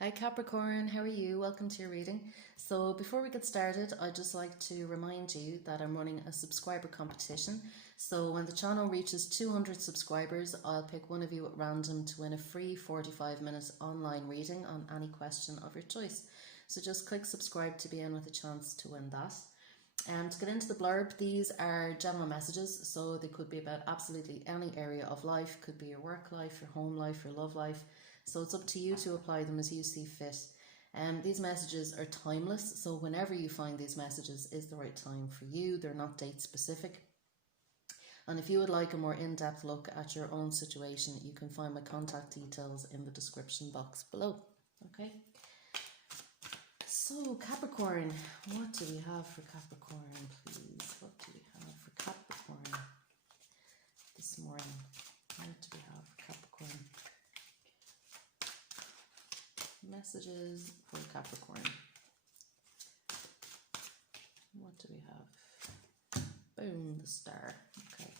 Hi Capricorn, how are you? Welcome to your reading. So before we get started, I'd just like to remind you that I'm running a subscriber competition. So when the channel reaches 200 subscribers, I'll pick one of you at random to win a free 45-minute online reading on any question of your choice. So just click subscribe to be in with a chance to win that. And to get into the blurb, these are general messages, so they could be about absolutely any area of life. Could be your work life, your home life, your love life. So it's up to you to apply them as you see fit. These messages are timeless, so whenever you find these messages is the right time for you. They're not date specific. And if you would like a more in-depth look at your own situation, you can find my contact details in the description box below. Okay. So Capricorn, what do we have for Capricorn, please? What do we have for Capricorn this morning? What do we have for Capricorn? Messages for Capricorn. What do we have? Boom, the star. Okay.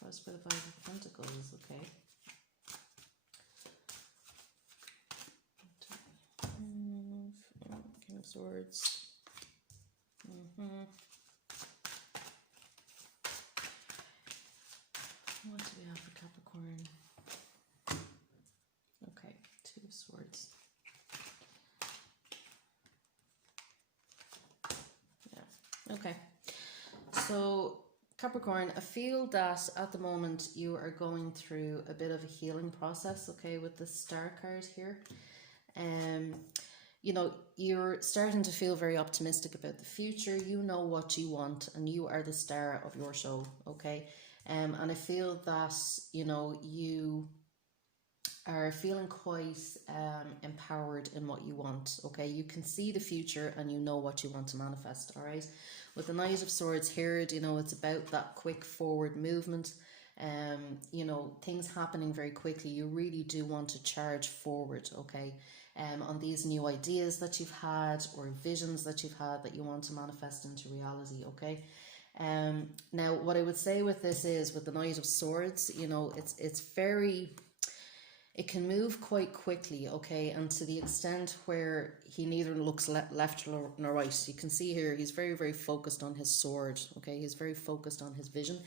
Crossed by the Five of Pentacles. Okay. King of Swords. What do we have for Capricorn? Okay, Two of Swords. Yeah, okay. So, Capricorn, I feel that at the moment you are going through a bit of a healing process, okay, with the Star card here. You know, you're starting to feel very optimistic about the future. You know what you want and you are the star of your show, okay? And I feel that, you know, you are feeling quite empowered in what you want, okay? You can see the future and you know what you want to manifest, all right? With the Knight of Swords here, you know, it's about that quick forward movement. You know, things happening very quickly. You really do want to charge forward, okay? On these new ideas that you've had or visions that you've had that you want to manifest into reality, okay? Now, what I would say with this is, with the Knight of Swords, you know, it's very... It can move quite quickly, okay, and to the extent where he neither looks left nor right. You can see here he's very, very focused on his sword, okay? He's very focused on his vision.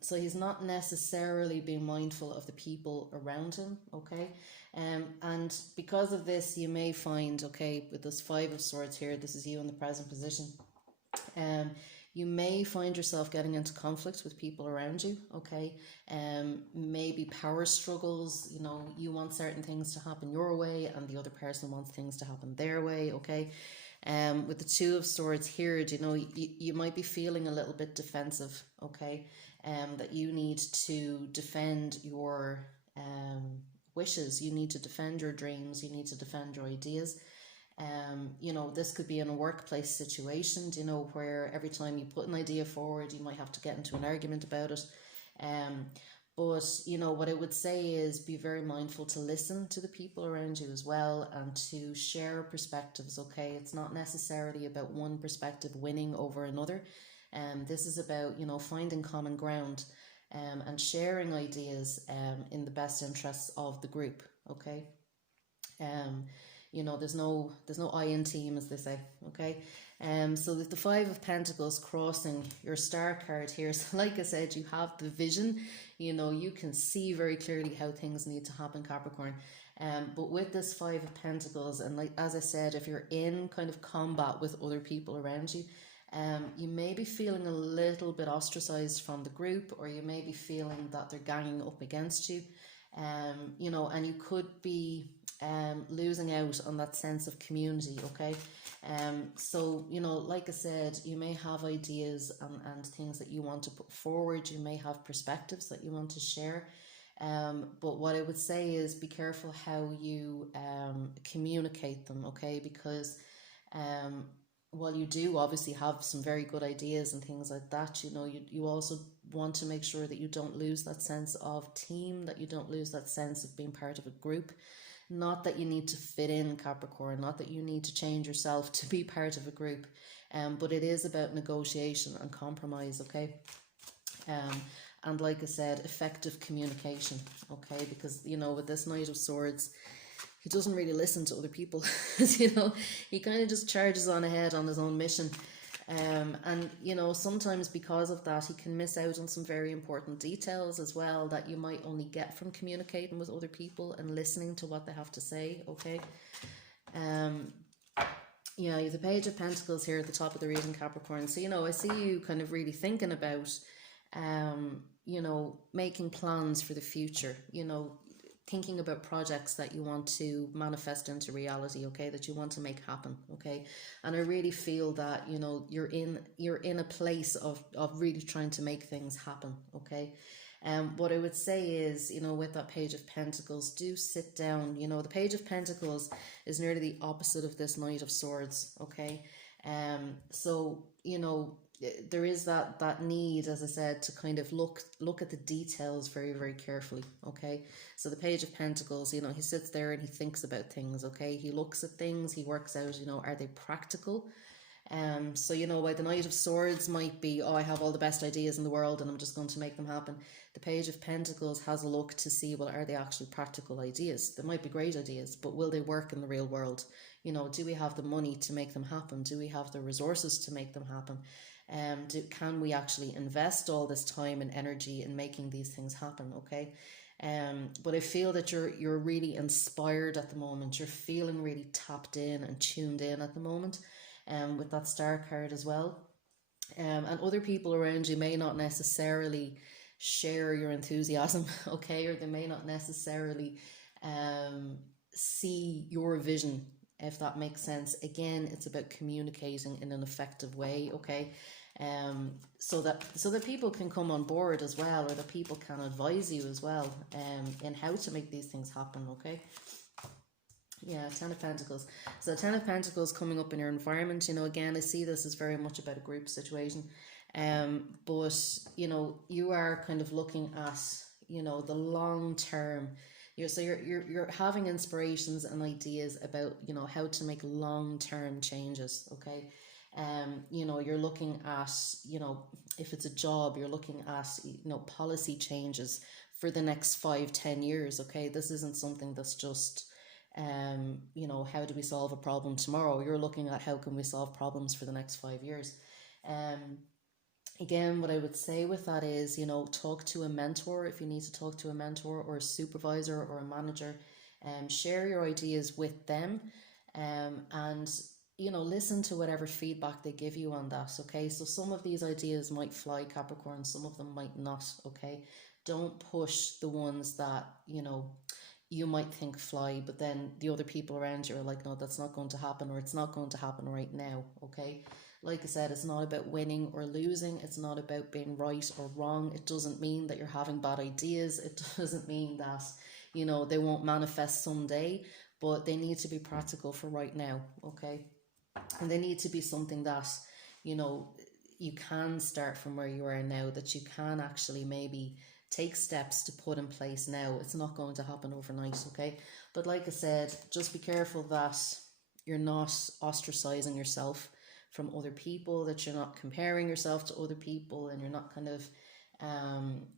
So he's not necessarily being mindful of the people around him, okay? And because of this, you may find, okay, with this Five of Swords here, this is you in the present position, you may find yourself getting into conflict with people around you, okay? Maybe power struggles, you know, you want certain things to happen your way and the other person wants things to happen their way, okay? With the Two of Swords here, you know, you might be feeling a little bit defensive, okay? That you need to defend your wishes, you need to defend your dreams, you need to defend your ideas. You know, this could be in a workplace situation, you know, where every time you put an idea forward, you might have to get into an argument about it. But, you know, what I would say is be very mindful to listen to the people around you as well and to share perspectives, okay? It's not necessarily about one perspective winning over another. This is about, you know, finding common ground and sharing ideas in the best interests of the group, okay? You know, there's no I in team, as they say, okay? So with the Five of Pentacles crossing your Star card here, so like I said, you have the vision, you know, you can see very clearly how things need to happen, Capricorn. But with this Five of Pentacles, and like as I said, if you're in kind of combat with other people around you, you may be feeling a little bit ostracized from the group, or you may be feeling that they're ganging up against you, you know, and you could be losing out on that sense of community, okay? So, you know, like I said, you may have ideas and things that you want to put forward. You may have perspectives that you want to share. But what I would say is be careful how you communicate them, okay? Because while you do obviously have some very good ideas and things like that, you know, you also want to make sure that you don't lose that sense of team, that you don't lose that sense of being part of a group. Not that you need to fit in, Capricorn, not that you need to change yourself to be part of a group, but it is about negotiation and compromise, okay? And like I said, effective communication, okay? Because, you know, with this Knight of Swords, he doesn't really listen to other people. You know, he kind of just charges on ahead on his own mission. And, you know, sometimes because of that, he can miss out on some very important details as well that you might only get from communicating with other people and listening to what they have to say, okay? Yeah, you have the Page of Pentacles here at the top of the reading, Capricorn. So, you know, I see you kind of really thinking about, you know, making plans for the future, you know, thinking about projects that you want to manifest into reality, okay, that you want to make happen, okay? And I really feel that, you know, you're in a place of really trying to make things happen, okay? What I would say is, you know, with that Page of Pentacles, do sit down. You know, the Page of Pentacles is nearly the opposite of this Knight of Swords, okay? So, you know, there is that need, as I said, to kind of look at the details very, very carefully, okay? So the Page of Pentacles, you know, he sits there and he thinks about things, okay? He looks at things, he works out, you know, are they practical? So, you know, while the Knight of Swords might be, oh, I have all the best ideas in the world and I'm just going to make them happen. The Page of Pentacles has a look to see, well, are they actually practical ideas? They might be great ideas, but will they work in the real world? You know, do we have the money to make them happen? Do we have the resources to make them happen? Can we actually invest all this time and energy in making these things happen, okay? But I feel that you're really inspired at the moment. You're feeling really tapped in and tuned in at the moment. With that Star card as well. And other people around you may not necessarily share your enthusiasm, okay, or they may not necessarily see your vision, if that makes sense. Again, it's about communicating in an effective way, okay, so that people can come on board as well, or that people can advise you as well in how to make these things happen, okay. Yeah, Ten of Pentacles. So Ten of Pentacles coming up in your environment, you know, again, I see this as very much about a group situation. But, you know, you are kind of looking at, you know, the long term. You're having inspirations and ideas about, you know, how to make long term changes, okay? You know, you're looking at, you know, if it's a job, you're looking at, you know, policy changes for the next 5-10 years, okay? This isn't something that's just, you know, how do we solve a problem tomorrow? You're looking at how can we solve problems for the next 5 years. Again, what I would say with that is, you know, talk to a mentor if you need to talk to a mentor or a supervisor or a manager. Share your ideas with them, and, you know, listen to whatever feedback they give you on that, okay? So some of these ideas might fly, Capricorn, some of them might not, okay? Don't push the ones that, you know, you might think fly, but then the other people around you are like, no, that's not going to happen, or it's not going to happen right now, okay? Like I said, it's not about winning or losing. It's not about being right or wrong. It doesn't mean that you're having bad ideas. It doesn't mean that, you know, they won't manifest someday, but they need to be practical for right now, okay? And they need to be something that, you know, you can start from where you are now, that you can actually maybe take steps to put in place now. It's not going to happen overnight, okay? But like I said, just be careful that you're not ostracizing yourself from other people, that you're not comparing yourself to other people, and you're not kind of,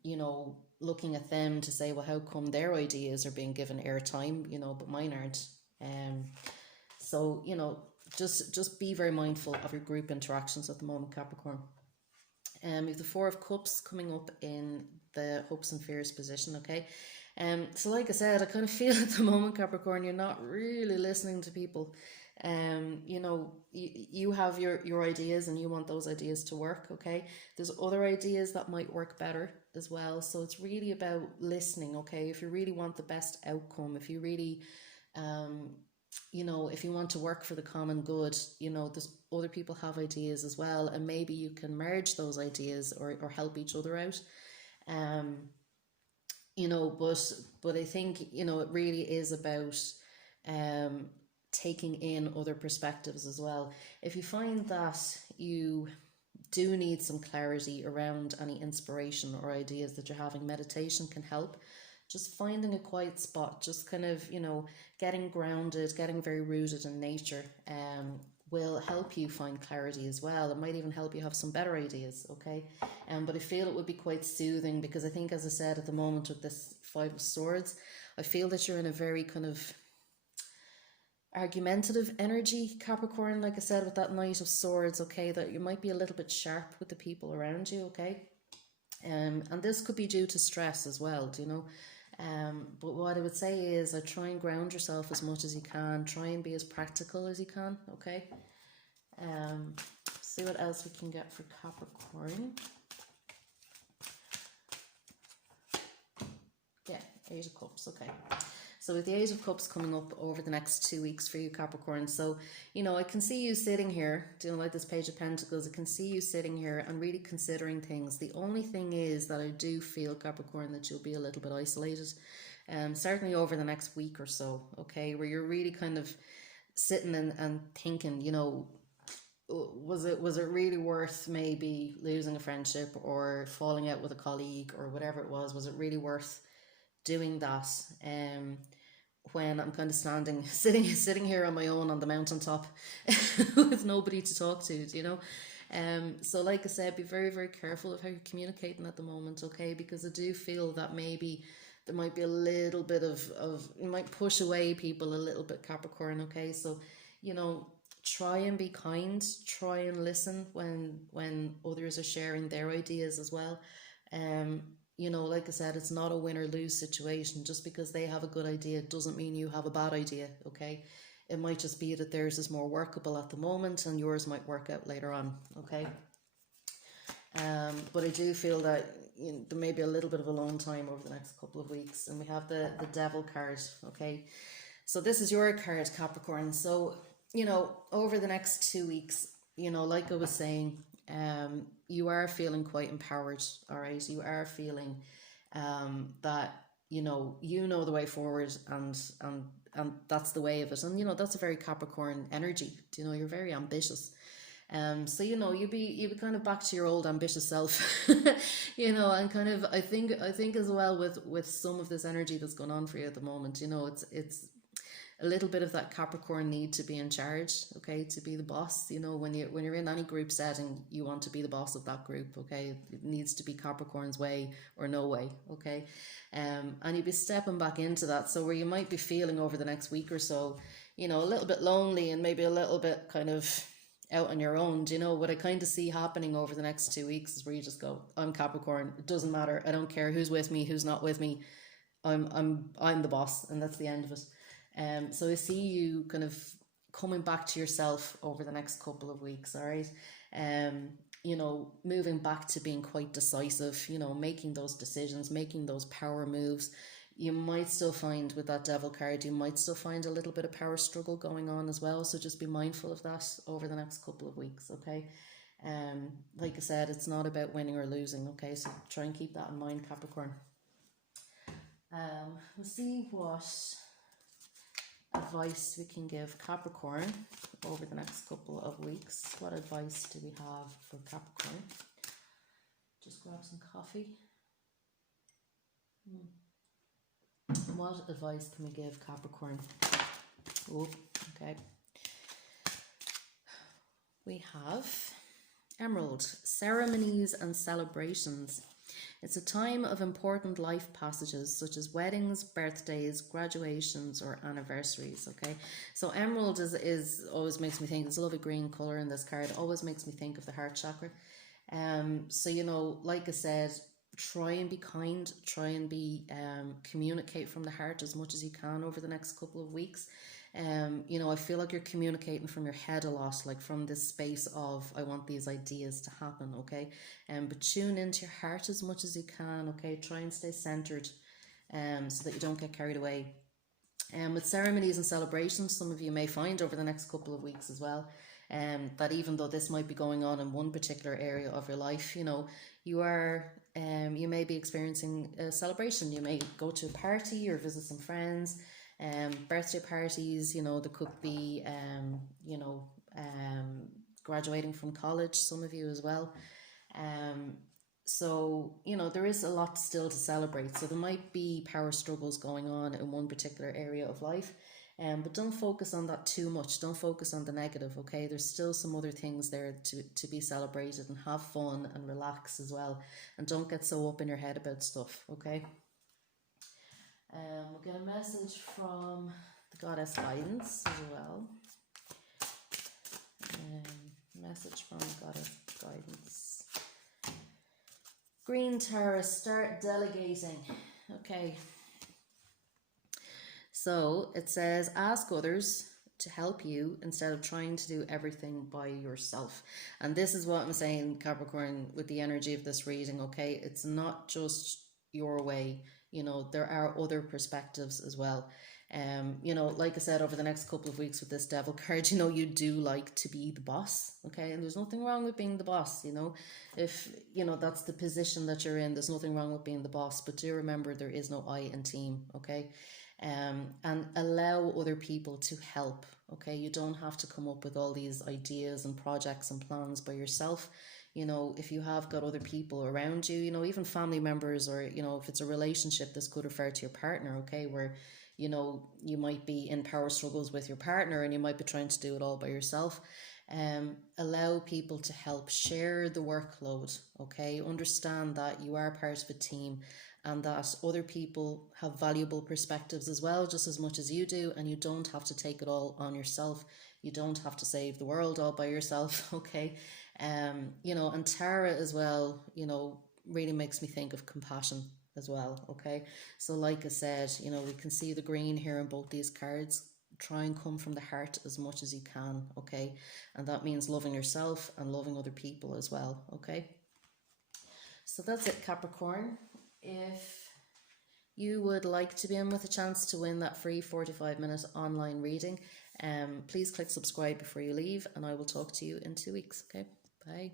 you know, looking at them to say, well, how come their ideas are being given airtime, you know, but mine aren't. So, you know, just be very mindful of your group interactions at the moment, Capricorn. We have the Four of Cups coming up in the hopes and fears position, okay? So like I said, I kind of feel at the moment, Capricorn, you're not really listening to people. You know, you have your ideas and you want those ideas to work, okay? There's other ideas that might work better as well. So it's really about listening, okay? If you really want the best outcome, if you really, you know, if you want to work for the common good, you know, there's other people have ideas as well, and maybe you can merge those ideas or help each other out. You know, but I think, you know, it really is about taking in other perspectives as well. If you find that you do need some clarity around any inspiration or ideas that you're having, meditation can help. Just finding a quiet spot, just kind of, you know, getting grounded, getting very rooted in nature, will help you find clarity as well. It might even help you have some better ideas, okay? But I feel it would be quite soothing, because I think, as I said, at the moment with this Five of Swords, I feel that you're in a very kind of argumentative energy, Capricorn, like I said, with that Knight of Swords, okay, that you might be a little bit sharp with the people around you, okay? And this could be due to stress as well, do you know? But what I would say is, I try and ground yourself as much as you can. Try and be as practical as you can, okay? See what else we can get for Capricorn. Yeah, Eight of Cups, okay. So with the Eight of Cups coming up over the next 2 weeks for you, Capricorn, so, you know, I can see you sitting here, you know, like this Page of Pentacles, I can see you sitting here and really considering things. The only thing is that I do feel, Capricorn, that you'll be a little bit isolated, certainly over the next week or so, okay, where you're really kind of sitting and thinking, you know, was it really worth maybe losing a friendship or falling out with a colleague or whatever it was? Was it really worth doing that? When I'm kind of sitting here on my own on the mountaintop with nobody to talk to, you know? So like I said, be very, very careful of how you're communicating at the moment, okay? Because I do feel that maybe there might be a little bit of you might push away people a little bit, Capricorn, okay? So, you know, try and be kind, try and listen when others are sharing their ideas as well. You know, like I said, it's not a win or lose situation. Just because they have a good idea doesn't mean you have a bad idea, okay? It might just be that theirs is more workable at the moment and yours might work out later on, okay? But I do feel that, you know, there may be a little bit of alone time over the next couple of weeks. And we have the Devil card, okay? So this is your card, Capricorn. So, you know, over the next 2 weeks, you know, like I was saying, you are feeling quite empowered, all right? You are feeling that, you know the way forward, and that's the way of it. And, you know, that's a very Capricorn energy. You know, you're very ambitious. So, you know, you'd be kind of back to your old ambitious self, you know, and kind of, I think as well with some of this energy that's going on for you at the moment, you know, it's a little bit of that Capricorn need to be in charge, okay, to be the boss. You know, when you're in any group setting, you want to be the boss of that group, okay? It needs to be Capricorn's way or no way, okay? And you'll be stepping back into that. So where you might be feeling over the next week or so, you know, a little bit lonely and maybe a little bit kind of out on your own, do you know, what I kind of see happening over the next 2 weeks is where you just go, I'm Capricorn, it doesn't matter, I don't care who's with me, who's not with me, I'm the boss, and that's the end of it. So I see you kind of coming back to yourself over the next couple of weeks, all right? You know, moving back to being quite decisive, you know, making those decisions, making those power moves. You might still find with that Devil card, you might still find a little bit of power struggle going on as well. So just be mindful of that over the next couple of weeks, okay? Like I said, it's not about winning or losing, okay? So try and keep that in mind, Capricorn. We'll see what advice we can give Capricorn over the next couple of weeks. What advice do we have for Capricorn? Just grab some coffee. What advice can we give Capricorn? Oh, okay. We have Emerald, ceremonies and celebrations. It's a time of important life passages such as weddings, birthdays, graduations, or anniversaries, okay? So emerald is always makes me think, it's a lovely green colour in this card, always makes me think of the heart chakra. So, you know, like I said, try and be kind, try and be communicate from the heart as much as you can over the next couple of weeks. You know, I feel like you're communicating from your head a lot, like from this space of, I want these ideas to happen, okay? But tune into your heart as much as you can, okay? Try and stay centered so that you don't get carried away. With ceremonies and celebrations, some of you may find over the next couple of weeks as well, that even though this might be going on in one particular area of your life, you know, you may be experiencing a celebration. You may go to a party or visit some friends. Birthday parties, you know, there could be, you know, graduating from college, some of you as well. So, you know, there is a lot still to celebrate. So there might be power struggles going on in one particular area of life. But don't focus on that too much. Don't focus on the negative, okay? There's still some other things there to be celebrated, and have fun and relax as well. And don't get so up in your head about stuff, okay? We'll get a message from the Goddess Guidance as well. Message from Goddess Guidance. Green Tara, start delegating. Okay. So it says, ask others to help you instead of trying to do everything by yourself. And this is what I'm saying, Capricorn, with the energy of this reading, okay? It's not just your way, you know, there are other perspectives as well. You know, like I said, over the next couple of weeks with this Devil card, you know, you do like to be the boss, okay? And there's nothing wrong with being the boss, you know? If, you know, that's the position that you're in, there's nothing wrong with being the boss. But do remember, there is no I in team, okay? And allow other people to help, okay? You don't have to come up with all these ideas and projects and plans by yourself. You know, if you have got other people around you, you know, even family members, or, you know, if it's a relationship, this could refer to your partner, okay? Where, you know, you might be in power struggles with your partner and you might be trying to do it all by yourself. Allow people to help, share the workload, okay? Understand that you are part of a team, and that other people have valuable perspectives as well, just as much as you do, and you don't have to take it all on yourself. You don't have to save the world all by yourself, okay? You know, and Tara as well, you know, really makes me think of compassion as well, okay? So like I said, you know, we can see the green here in both these cards. Try and come from the heart as much as you can, okay? And that means loving yourself and loving other people as well, okay? So that's it, Capricorn. If you would like to be in with a chance to win that free 45-minute online reading, please click subscribe before you leave, and I will talk to you in 2 weeks, okay? Bye.